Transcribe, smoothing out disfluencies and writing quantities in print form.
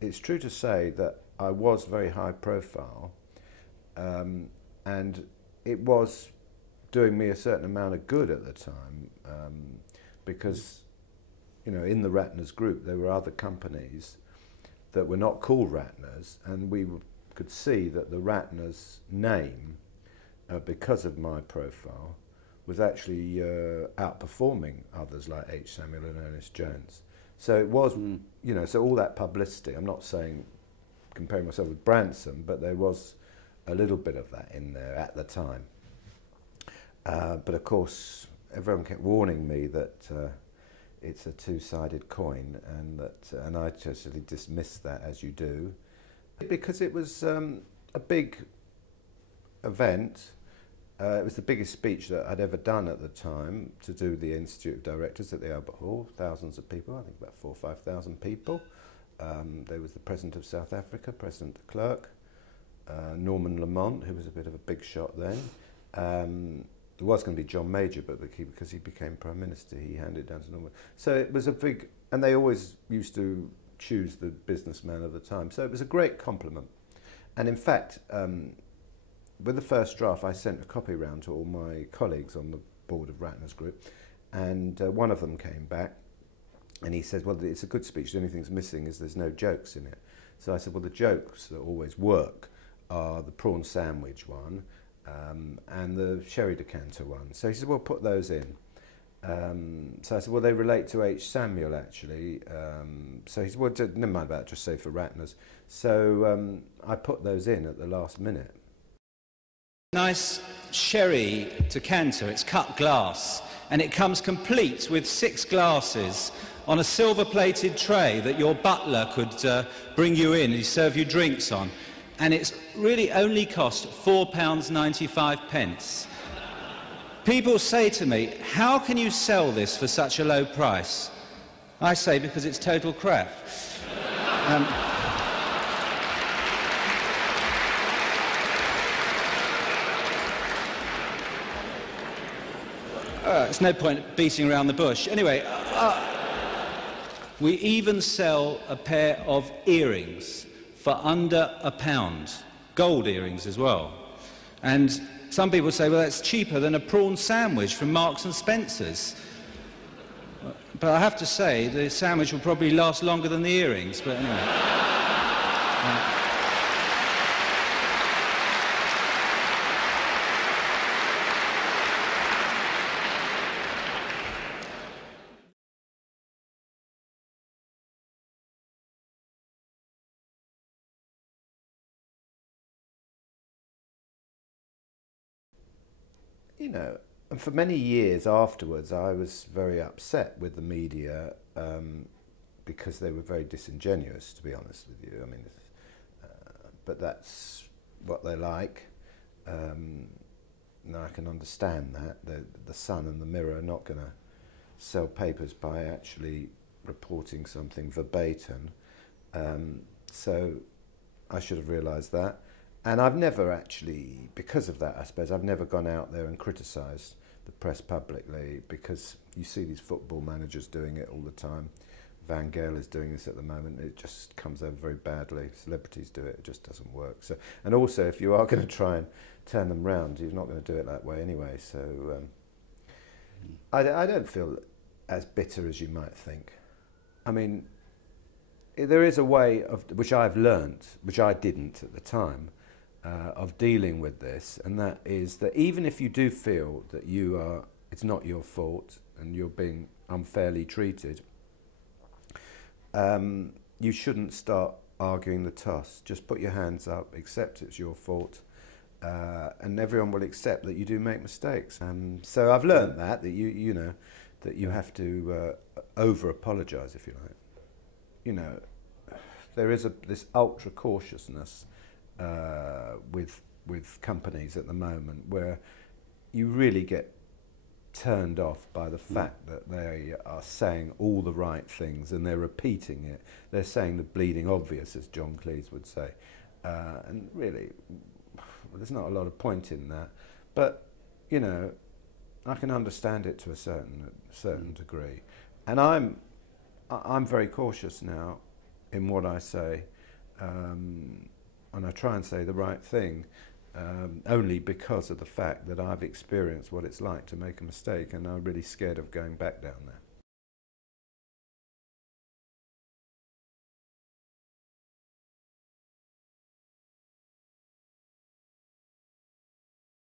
it's true to say that I was very high profile, and it was doing me a certain amount of good at the time, because, you know, in the Ratners group there were other companies that were not called Ratners, and we could see that the Ratners name, because of my profile, was actually outperforming others like H. Samuel and Ernest Jones. So it was, you know, so all that publicity, I'm not saying comparing myself with Branson, but there was a little bit of that in there at the time. But of course, everyone kept warning me that it's a two-sided coin, and I totally dismissed that, as you do, because it was a big event. It was the biggest speech that I'd ever done at the time, to do the Institute of Directors at the Albert Hall. Thousands of people, I think about 4,000 or 5,000 people. There was the President of South Africa, President de Klerk, Norman Lamont, who was a bit of a big shot then. There was going to be John Major, but because he became Prime Minister, he handed it down to Norman. So it was a big, and they always used to choose the businessman of the time. So it was a great compliment. And in fact, with the first draft, I sent a copy round to all my colleagues on the board of Ratner's Group, and one of them came back, and he said, well, it's a good speech, the only thing that's missing is there's no jokes in it. So I said, well, the jokes that always work are the prawn sandwich one, and the sherry decanter one. So he said, well, put those in. So I said, well, they relate to H. Samuel, actually. So he said, well, never mind about it, just say for Ratner's. So I put those in at the last minute. Nice sherry decanter, it's cut glass, and it comes complete with 6 glasses on a silver-plated tray that your butler could bring you in and serve you drinks on. And it's really only cost £4.95. People say to me, how can you sell this for such a low price? I say, because it's total crap. There's no point beating around the bush. Anyway, we even sell a pair of earrings for under £1, gold earrings as well. And some people say, well, that's cheaper than a prawn sandwich from Marks and Spencer's. But I have to say, the sandwich will probably last longer than the earrings, but anyway. You know, and for many years afterwards, I was very upset with the media because they were very disingenuous, to be honest with you. I mean, but that's what they like. Now I can understand that. The Sun and the Mirror are not going to sell papers by actually reporting something verbatim. So I should have realised that. And I've never actually, because of that, I suppose, I've never gone out there and criticised the press publicly, because you see these football managers doing it all the time. Van Gaal is doing this at the moment. It just comes over very badly. Celebrities do it, it just doesn't work. So, and also, if you are going to try and turn them round, you're not going to do it that way anyway. So I don't feel as bitter as you might think. I mean, there is a way of, which I've learnt, which I didn't at the time, of dealing with this, and that is that even if you do feel that it's not your fault and you're being unfairly treated, you shouldn't start arguing the toss. Just put your hands up, accept it's your fault, and everyone will accept that you do make mistakes. So I've learned that you know that you have to over-apologise, if you like. You know, there is this ultra cautiousness with companies at the moment, where you really get turned off by the fact that they are saying all the right things and they're repeating it. They're saying the bleeding obvious, as John Cleese would say, and really, there's not a lot of point in that. But you know, I can understand it to a certain degree, and I'm very cautious now in what I say, and I try and say the right thing, only because of the fact that I've experienced what it's like to make a mistake, and I'm really scared of going back down there.